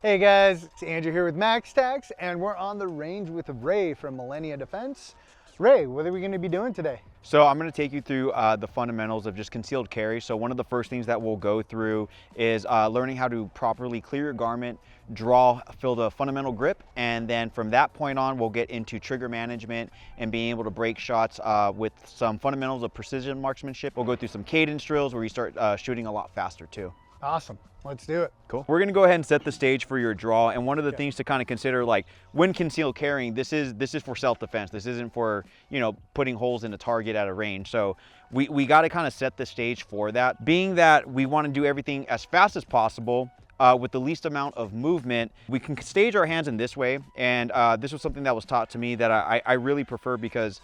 Hey guys, it's Andrew here with MaxTax, and we're on the range with Ray from Millennia Defense. Ray, what are we going to be doing today? So I'm going to take you through the fundamentals of just concealed carry. So one of the first things that we'll go through is learning how to properly clear your garment, fill the fundamental grip, and then from that point on we'll get into trigger management and being able to break shots with some fundamentals of precision marksmanship. We'll go through some cadence drills where you start shooting a lot faster too. Awesome. Let's do it. Cool. We're going to go ahead and set the stage for your draw, and one of the things to kind of consider, like when concealed carrying, this is for self-defense. This isn't for, you know, putting holes in a target at a range. So we got to kind of set the stage for that. Being that we want to do everything as fast as possible with the least amount of movement, we can stage our hands in this way, and this was something that was taught to me that I really prefer, because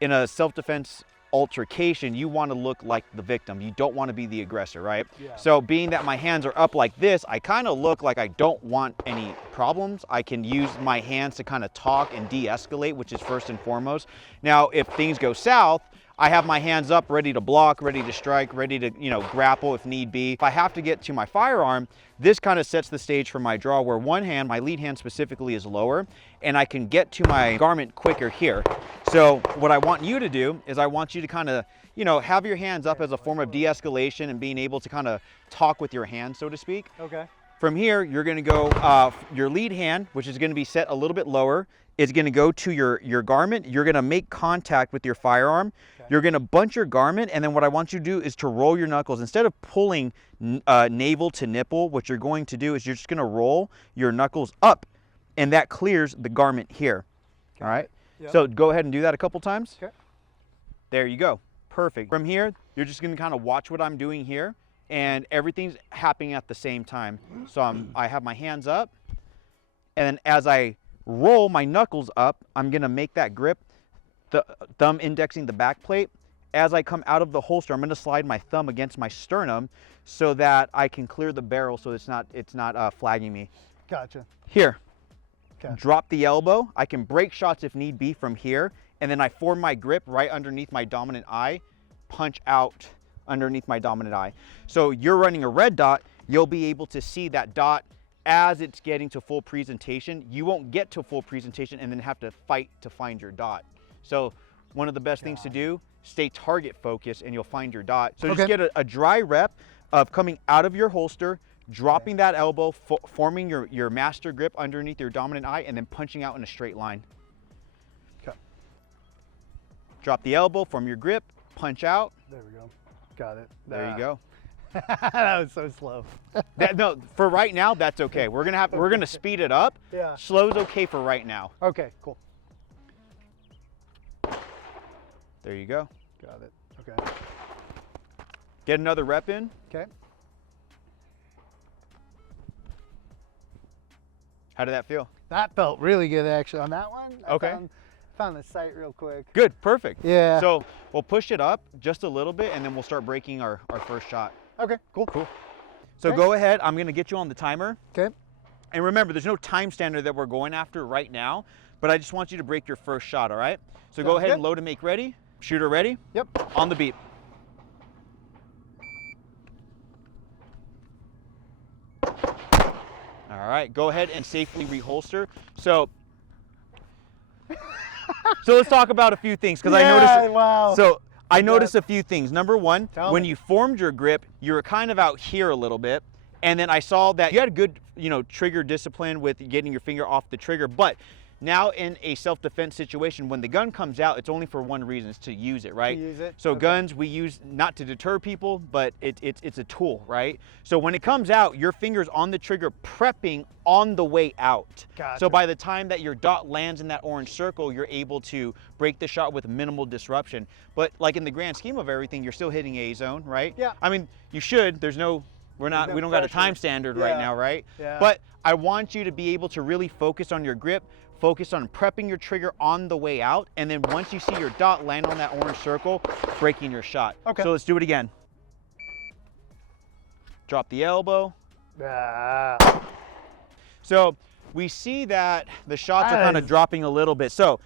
in a self-defense altercation, you want to look like the victim. You don't want to be the aggressor, right? Yeah. So being that my hands are up like this, I kind of look like I don't want any problems. I can use my hands to kind of talk and de-escalate, which is first and foremost. Now, if things go south, I have my hands up, ready to block, ready to strike, ready to, you know, grapple if need be. If I have to get to my firearm, this kind of sets the stage for my draw, where one hand, my lead hand specifically, is lower, and I can get to my garment quicker here. So what I want you to do is I want you to kind of, you know, have your hands up as a form of de-escalation and being able to kind of talk with your hands, so to speak. Okay. From here, you're going to go, your lead hand, which is going to be set a little bit lower, is going to go to your garment. You're going to make contact with your firearm. Okay. You're going to bunch your garment, and then what I want you to do is to roll your knuckles. Instead of pulling navel to nipple, what you're going to do is you're just going to roll your knuckles up, and that clears the garment here. Okay. All right? Yep. So go ahead and do that a couple times. Okay. There you go. Perfect. From here, you're just going to kind of watch what I'm doing here, and everything's happening at the same time. So I have my hands up, and then as I roll my knuckles up, I'm going to make that grip, the thumb indexing the back plate. As I come out of the holster, I'm going to slide my thumb against my sternum so that I can clear the barrel, so it's not flagging me. Gotcha. Here. Okay. Drop the elbow. I can break shots if need be from here, and then I form my grip right underneath my dominant eye, punch out underneath my dominant eye. So you're running a red dot, you'll be able to see that dot as it's getting to full presentation. You won't get to full presentation and then have to fight to find your dot. So one of the best things to do, stay target focused, and you'll find your dot. So just get a dry rep of coming out of your holster, dropping that elbow, forming your master grip underneath your dominant eye, and then punching out in a straight line. Okay. Drop the elbow, form your grip, punch out. There we go. Got it. There you go. That was so slow. No, for right now, that's okay. We're gonna speed it up. Yeah. Slow's okay for right now. Okay, cool. There you go. Got it. Okay. Get another rep in. Okay. How did that feel? That felt really good, actually, on that one. Okay. Found the sight real quick. Good, perfect. Yeah. So we'll push it up just a little bit, and then we'll start breaking our first shot. Okay, cool. So go ahead, I'm gonna get you on the timer. Okay. And remember, there's no time standard that we're going after right now, but I just want you to break your first shot, all right? So go ahead and load and make ready. Shooter ready? Yep. On the beep. All right, go ahead and safely reholster. So let's talk about a few things, because I noticed. Wow. So I noticed a few things. Number one, when you formed your grip, you were kind of out here a little bit, and then I saw that you had good, you know, trigger discipline with getting your finger off the trigger. But now in a self-defense situation, when the gun comes out, it's only for one reason: it's to use it, right? To use it. So guns we use not to deter people, but it's a tool, right? So when it comes out, your finger's on the trigger, prepping on the way out. Gotcha. So by the time that your dot lands in that orange circle, you're able to break the shot with minimal disruption. But like in the grand scheme of everything, you're still hitting A zone, right? Yeah. I mean, you should. There's no, we don't got a time standard right now, right? Yeah. But I want you to be able to really focus on your grip, focus on prepping your trigger on the way out, and then once you see your dot land on that orange circle, breaking your shot. Okay. So let's do it again. Drop the elbow. So we see that the shots are kind of dropping a little bit. So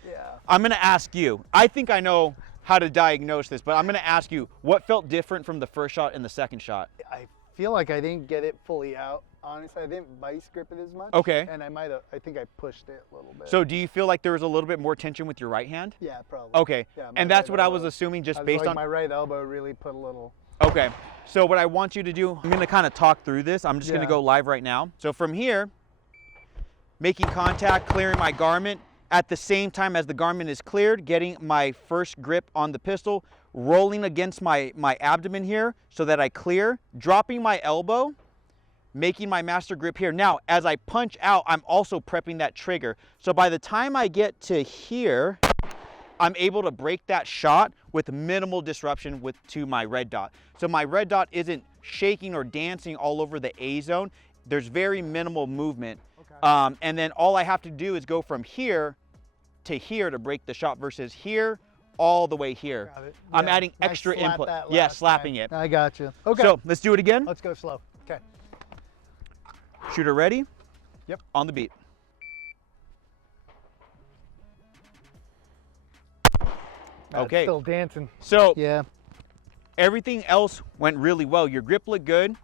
I'm gonna ask you, I think I know how to diagnose this, but I'm gonna ask you, what felt different from the first shot and the second shot? I feel like I didn't get it fully out. Honestly, I didn't vice grip it as much. Okay. And I think I pushed it a little bit. So do you feel like there was a little bit more tension with your right hand? Yeah, probably. Okay. Yeah, and that's what I was assuming just based on my right elbow really put a little. Okay. So what I want you to do, I'm going to kind of talk through this. I'm just going to go live right now. So from here, making contact, clearing my garment, at the same time as the garment is cleared, getting my first grip on the pistol, rolling against my abdomen here so that I clear, dropping my elbow, making my master grip here. Now, as I punch out, I'm also prepping that trigger. So by the time I get to here, I'm able to break that shot with minimal disruption to my red dot. So my red dot isn't shaking or dancing all over the A zone. There's very minimal movement. Okay. And then all I have to do is go from here to here to break the shot versus here all the way here. Got it. I'm adding extra input. Yeah, slapping it. I got you. Okay. So let's do it again. Let's go slow. Okay. Shooter ready? Yep. On the beat. Okay. Still dancing. So yeah, everything else went really well. Your grip looked good.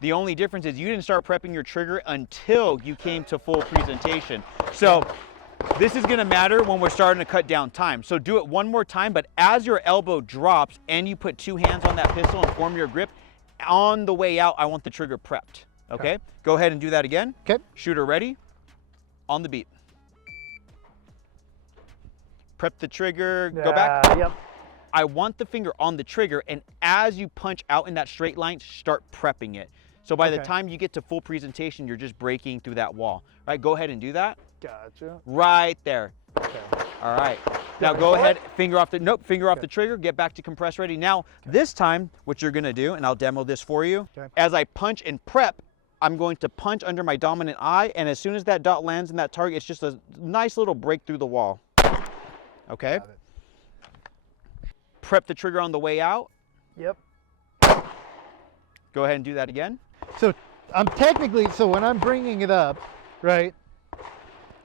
The only difference is you didn't start prepping your trigger until you came to full presentation. So this is going to matter when we're starting to cut down time. So do it one more time, but as your elbow drops and you put two hands on that pistol and form your grip, on the way out, I want the trigger prepped. Okay? Go ahead and do that again. Okay. Shooter ready. On the beat. Prep the trigger. Go back. Yep. I want the finger on the trigger, and as you punch out in that straight line, start prepping it. So by the time you get to full presentation, you're just breaking through that wall. Right? Go ahead and do that. Gotcha. Right there. Okay. All right. Now go ahead, finger off the, finger off the trigger, get back to compress ready. Now, this time, what you're gonna do, and I'll demo this for you, as I punch and prep, I'm going to punch under my dominant eye, and as soon as that dot lands in that target, it's just a nice little break through the wall. Okay? Prep the trigger on the way out. Yep. Go ahead and do that again. So I'm technically, so when I'm bringing it up, right,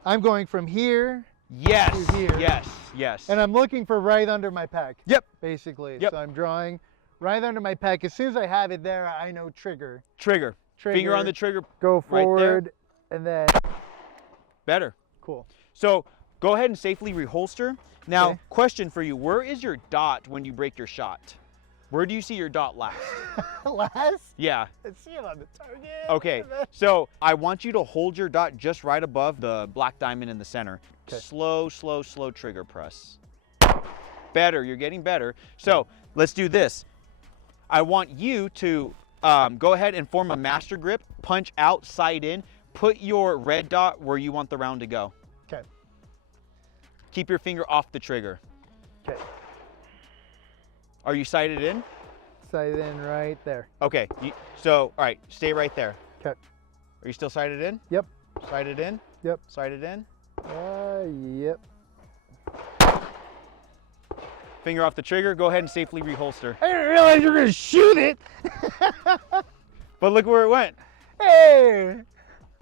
I'm going from here Yes, to here. yes, yes. And I'm looking for right under my pec. Yep. Basically. Yep. So I'm drawing right under my pec. As soon as I have it there, I know trigger. Trigger. Finger on the trigger. Go forward, right and then. Better. Cool. So go ahead and safely reholster. Now, question for you, where is your dot when you break your shot? Where do you see your dot last? Last? Yeah. I see it on the target. Okay, so I want you to hold your dot just right above the black diamond in the center. Slow, slow, slow trigger press. Better, you're getting better. So let's do this. I want you to go ahead and form a master grip, punch out, sight in, put your red dot where you want the round to go. Okay. Keep your finger off the trigger. Okay. Are you sighted in? Sighted in right there. Okay, so, all right, stay right there. Okay. Are you still sighted in? Yep. Sighted in? Yep. Sighted in? Yep. Finger off the trigger, go ahead and safely reholster. I didn't realize you were gonna shoot it. But look where it went. Hey!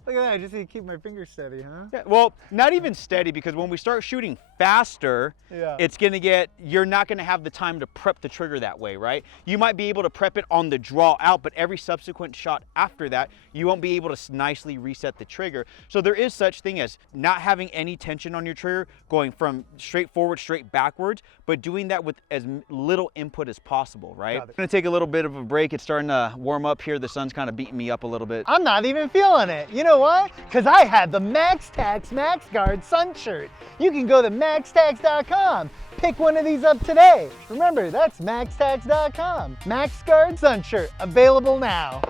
Look at that, I just need to keep my fingers steady, huh? Yeah, well, not even steady, because when we start shooting faster, it's gonna get, you're not gonna have the time to prep the trigger that way, right? You might be able to prep it on the draw out, but every subsequent shot after that, you won't be able to nicely reset the trigger. So there is such thing as not having any tension on your trigger, going from straight forward, straight backwards, but doing that with as little input as possible, right? I'm gonna take a little bit of a break. It's starting to warm up here. The sun's kind of beating me up a little bit. I'm not even feeling it. You know why? Because I have the Maxguard Sunshirt. You can go to maxtax.com. Pick one of these up today. Remember, that's maxtax.com. Maxguard Sunshirt, available now.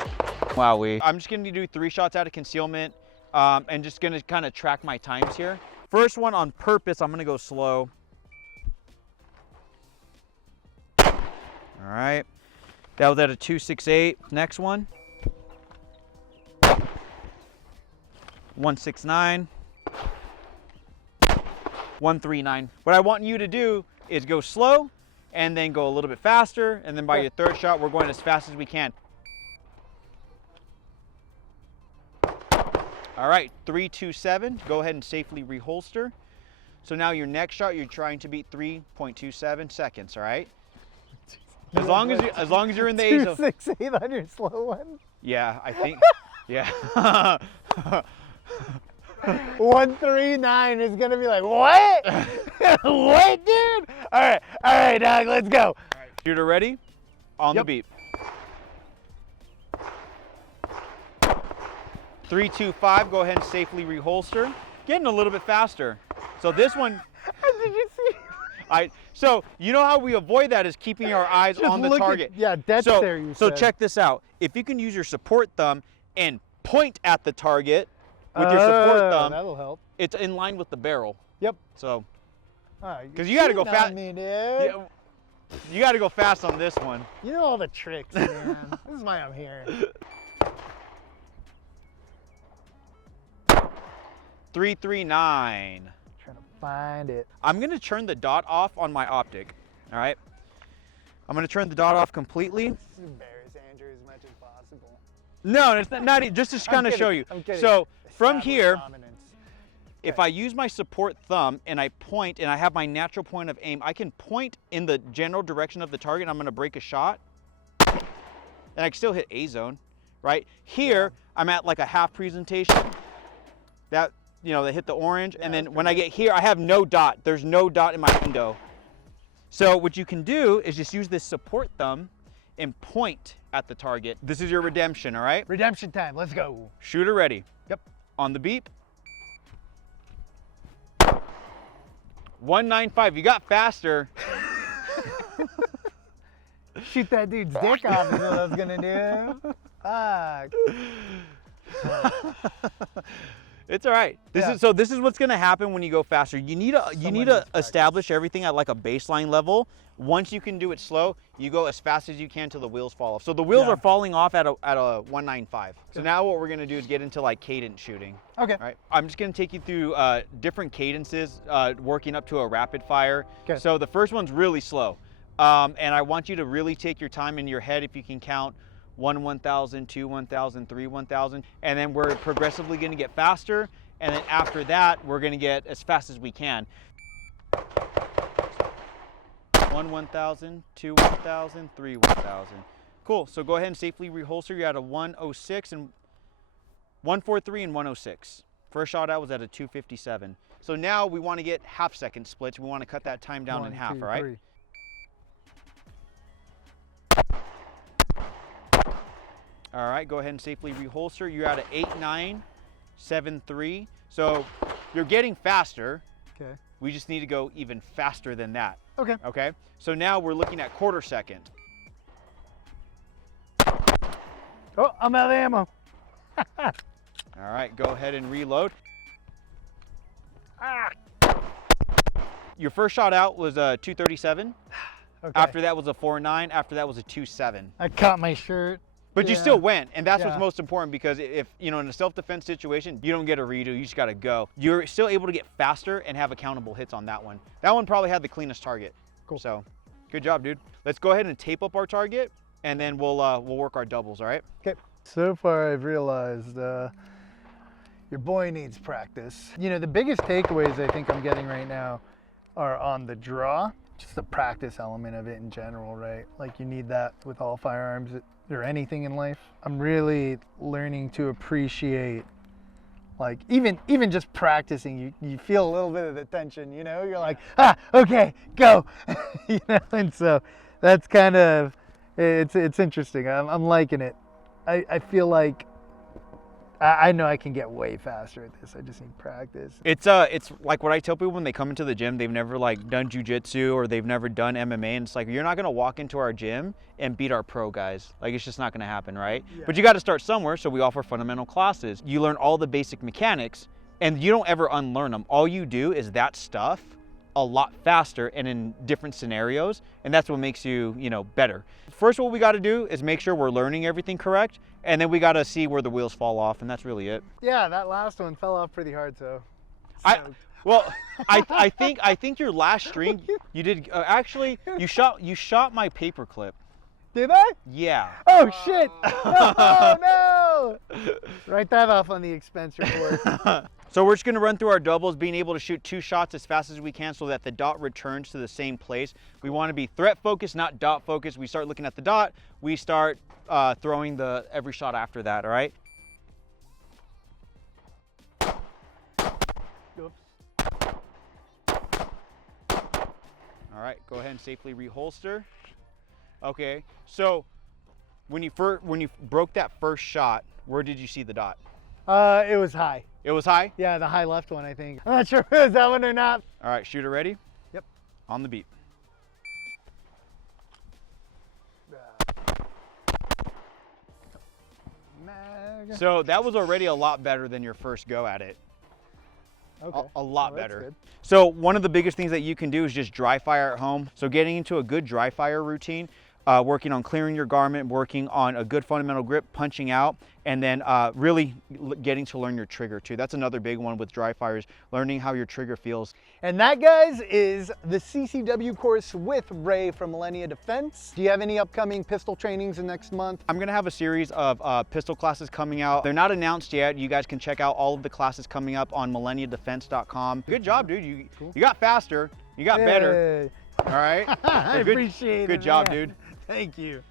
Wowee. I'm just going to do 3 shots out of concealment and just going to kind of track my times here. First one on purpose, I'm going to go slow. All right. That was at a 2.68. Next one. 1.69. 1.39. What I want you to do is go slow and then go a little bit faster, and then by your third shot, we're going as fast as we can. All right, 3.27. Go ahead and safely reholster. So now your next shot, you're trying to beat 3.27 seconds, all right? As long as you're in the A zone. 2.68 on your slow one. Yeah, I think, yeah. 139 is gonna be like, what? What, dude? All right, dog, let's go. All right, shooter ready? On the beep. 3, 2, 5, go ahead and safely reholster. Getting a little bit faster. So this one, Did you see? so you know how we avoid that is keeping our eyes on the target. Yeah, that's So, there you so said. check this out. If you can use your support thumb and point at the target with your support thumb, That'll help. it's in line with the barrel. Yep. So, Because because you got to go fast. You You got to go fast on this one. know all the tricks, man. This is why I'm here. 339. Trying to find it. I'm going to turn the dot off on my optic. All right. I'm going to turn the dot off completely. Embarrass Andrew as much as possible. No, it's not just to kind of show you. I'm kidding. So from Establish here, dominance. if I use my support thumb and I point and I have my natural point of aim, I can point in the general direction of the target and I'm going to break a shot. And I can still hit A zone, right? Here, I'm at like a half presentation. That, you know, they hit the orange. And then when I get here, I have no dot. There's no dot in my window. So what you can do is just use this support thumb and point at the target. This is your redemption, all right? Redemption time. Let's go. Shooter ready. Yep. On the beep. 195. You got faster. Shoot that dude's dick off is what I was gonna do. Fuck. It's all right. This is what's gonna happen when you go faster. You need to establish everything at like a baseline level. Once you can do it slow, you go as fast as you can till the wheels fall off. So the wheels are falling off at a 195. So now what we're gonna do is get into like cadence shooting. Okay. All right. I'm just gonna take you through different cadences, working up to a rapid fire. Okay. So the first one's really slow, and I want you to really take your time in your head if you can count 1 1000, 2 1000, 3 1000, and then we're progressively going to get faster, and then after that we're going to get as fast as we can. 1 1000, 2 1000, 3 1000. Cool. So go ahead and safely reholster. You're at a 106 and 143 and 106. First shot out was at a 257. So now we want to get half second splits. We want to cut that time down in half. 1, 2, all right. 3. All right, go ahead and safely reholster. You're at an 8973. So you're getting faster. Okay. We just need to go even faster than that. Okay. Okay. So now we're looking at quarter second. Oh, I'm out of ammo. All right, go ahead and reload. Ah. Your first shot out was a 237. Okay. After that was a 49. After that was a 27. I caught my shirt. But you still went, and that's what's Yeah. most important, because if, you know, in a self-defense situation, you don't get a redo, you just gotta go. You're still able to get faster and have accountable hits on that one. That one probably had the cleanest target. Cool. So, good job, dude. Let's go ahead and tape up our target, and then we'll work our doubles, all right? Okay. So far I've realized your boy needs practice. You know, the biggest takeaways I think I'm getting right now are on the draw, just the practice element of it in general, right? Like you need that with all firearms or anything in life. I'm really learning to appreciate, like even just practicing, you feel a little bit of the tension, you know? You're like, okay, go, you know? And so that's kind of, it's interesting. I'm liking it. I feel like I know I can get way faster at this. I just need practice. It's like what I tell people when they come into the gym, they've never like done jujitsu or they've never done MMA, and it's like, you're not gonna walk into our gym and beat our pro guys. Like, it's just not gonna happen, right? Yeah. But you got to start somewhere, so we offer fundamental classes. You learn all the basic mechanics, and you don't ever unlearn them. All you do is that stuff a lot faster and in different scenarios, and that's what makes you, you know, better. First, what we got to do is make sure we're learning everything correct, and then we got to see where the wheels fall off, and that's really it. Yeah, that last one fell off pretty hard, so. I think your last string, you did actually, you shot my paper clip. Did I? Yeah. Oh shit! Oh no! Write that off on the expense report. So we're just gonna run through our doubles, being able to shoot 2 shots as fast as we can so that the dot returns to the same place. We wanna be threat focused, not dot focused. We start looking at the dot, we start throwing every shot after that, all right? Oops. All right, go ahead and safely reholster. Okay, so when you broke that first shot, where did you see the dot? It was high. It was high? Yeah, the high left one, I think. I'm not sure if it was that one or not. All right, shooter ready? Yep. On the beat. Mag. So that was already a lot better than your first go at it. Okay. A lot Oh, that's better. good. So one of the biggest things that you can do is just dry fire at home. So getting into a good dry fire routine, working on clearing your garment, working on a good fundamental grip, punching out, and then really getting to learn your trigger too. That's another big one with dry fires, learning how your trigger feels. And that, guys, is the CCW course with Ray from Millennia Defense. Do you have any upcoming pistol trainings in next month? I'm gonna have a series of pistol classes coming out. They're not announced yet. You guys can check out all of the classes coming up on millenniadefense.com. Good job, dude. You got faster. You got better. All right. I So good, appreciate it. Good job, man. dude. Thank you.